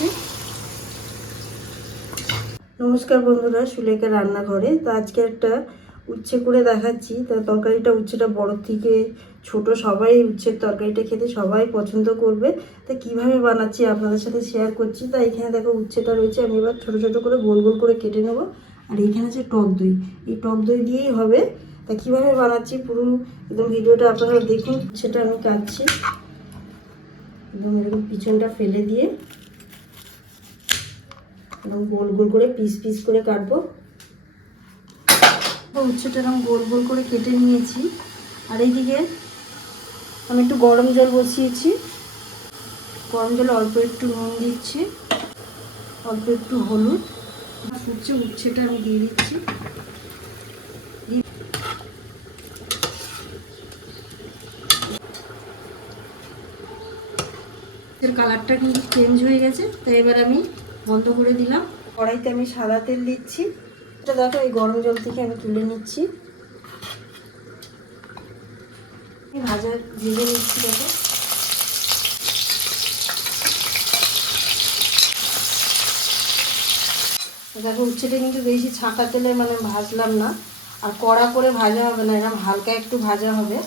নিচ্ছি নমস্কার বন্ধুরা, সুলেখা রান্নাঘরে। তো আজকে একটা উচ্ছে করে দেখাচ্ছি। তা তরকারিটা উচ্ছেটা বড় থেকে ছোট, সবাই উচ্ছের তরকারিটা খেতে সবাই পছন্দ করবে। তা কীভাবে বানাচ্ছি আপনাদের সাথে শেয়ার করছি। তা এখানে দেখো উচ্ছেটা রয়েছে, আমি এবার ছোট ছোট করে গোল গোল করে কেটে নেব। আর এখানে আছে টক দই। এই টক দই দিয়েই হবে। তা কীভাবে বানাচ্ছি পুরো একদম ভিডিওটা আপনারা দেখুন। সেটা আমি কাটছি। একদম এরকম পিছনটা ফেলে দিয়ে। এরকম গোল গোল করে পিস পিস করে কাটবো। উচ্ছেটা এরকম গোল গোল করে কেটে নিয়েছি। আর এইদিকে আমি একটু গরম জল বসিয়েছি। গরম জলে অল্প একটু নুন দিচ্ছি, অল্প একটু হলুদ। উচ্ছে উচ্ছেটা আমি দিয়ে দিচ্ছি। এর কালারটা কিন্তু চেঞ্জ হয়ে গেছে তো এবার আমি বন্ধ করে দিলাম। কড়াইতে আমি সাদা তেল দিচ্ছি। এটা দেখো, এই গরম জল থেকে আমি তুলে নিচ্ছি। ভাজা ভেজে নিচ্ছি দেখো। দেখো উচ্ছেটা কিন্তু বেশি ছাঁকা তেলে মানে ভাজলাম না। আর কড়া করে ভাজা হবে না, এরকম হালকা একটু ভাজা হবে।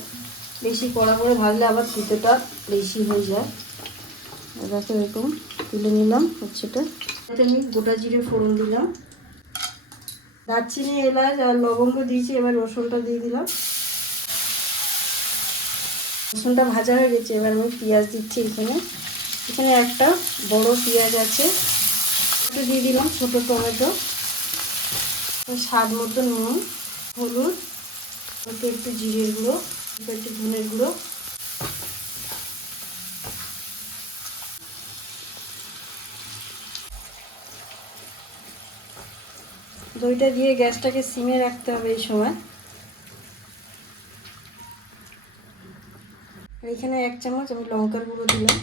বেশি কড়া করে ভাজলে আবার তিতোটা বেশি হয়ে যায়। দেখো এরকম তুলে নিলাম উচ্ছেটা এতে আমি গোটা জিরে ফোড়ন দিলাম। দারচিনি, এলাচ আর লবঙ্গ দিয়েছি, এবার রসুনটা দিয়ে দিলাম। রসুনটা ভাজা হয়ে গেছে, এবার আমি পেঁয়াজ দিচ্ছি এখানে। এখানে একটা বড় পেঁয়াজ আছে একটু দিয়ে দিলাম ছোটো টমেটো। স্বাদ মতো নুন, হলুদ একটু জিরের গুঁড়ো একটু ধনের গুঁড়ো। দইটা দিয়ে গ্যাসটাকে সিমে রাখতে হবে এই সময়। এখানে এক চামচ আমি লঙ্কার গুঁড়ো দিলাম।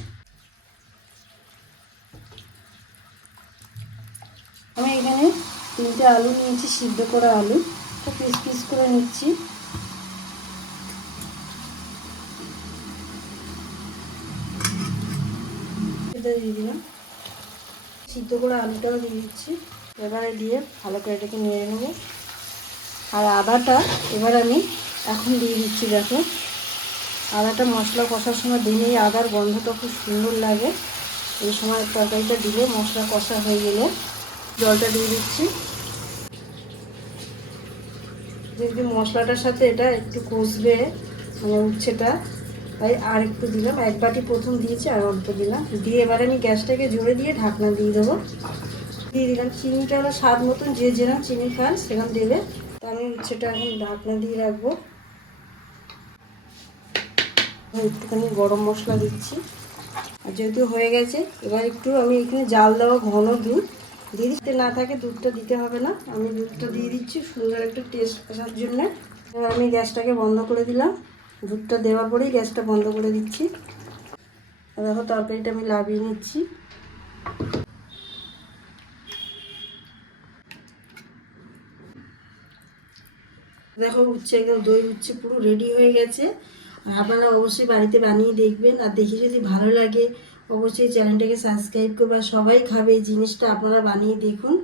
আমি এখানে তিনটে আলু নিয়েছি, সিদ্ধ করা আলু। তো পিস পিস করে নিচ্ছি। দিয়ে দিলাম। সিদ্ধ করে আলুটাও দিয়ে দিচ্ছি। এবারে দিয়ে ভালো করে এটাকে নিয়ে নেব। আর আদাটা এবার আমি এখন দিয়ে দিচ্ছি, দেখো। আদাটা মশলা কষার সময় দিলেই আদার গন্ধটা খুব সুন্দর লাগে। এই সময় তরকারিটা দিলে মশলা কষা হয়ে গেলে জলটা দিয়ে দিচ্ছি। যদি মশলাটার সাথে এটা একটু কষবে মানে উচ্ছেটা, তাই আর একটু দিলাম। এক বাটি প্রথম দিয়েছি, আর অল্প দিলাম। দিয়ে এবার আমি গ্যাসটাকে জোরে দিয়ে ঢাকনা দিয়ে দেবো। দিয়ে দিলাম চিনিটা হলো স্বাদ মতন যে যেরকম চিনি খান সেরকম দেবে তা আমি উচ্ছেটা এখন ঢাকনা দিয়ে রাখব। একটুখানি গরম মশলা দিচ্ছি। আর যেহেতু হয়ে গেছে, এবার একটু আমি এখানে জাল দেওয়া ঘন দুধ। দিয়ে দিতে না থাকে দুধটা দিতে হবে না। আমি দুধটা দিয়ে দিচ্ছি সুন্দর একটা টেস্ট আসার জন্য। এবার আমি গ্যাসটাকে বন্ধ করে দিলাম। দুধটা দেওয়ার পরেই গ্যাসটা বন্ধ করে দিচ্ছি। দেখো তরকারিটা আমি লাভিয়ে নিচ্ছি। দেখো উচ্ছে একদম দই উচ্ছে পুরো রেডি হয়ে গেছে। আর আপনারা অবশ্যই বাড়িতে বানিয়ে দেখবেন। আর দেখে যদি ভালো লাগে, অবশ্যই চ্যানেলটাকে সাবস্ক্রাইব করবে। সবাই খাবে এই জিনিসটা, আপনারা বানিয়ে দেখুন।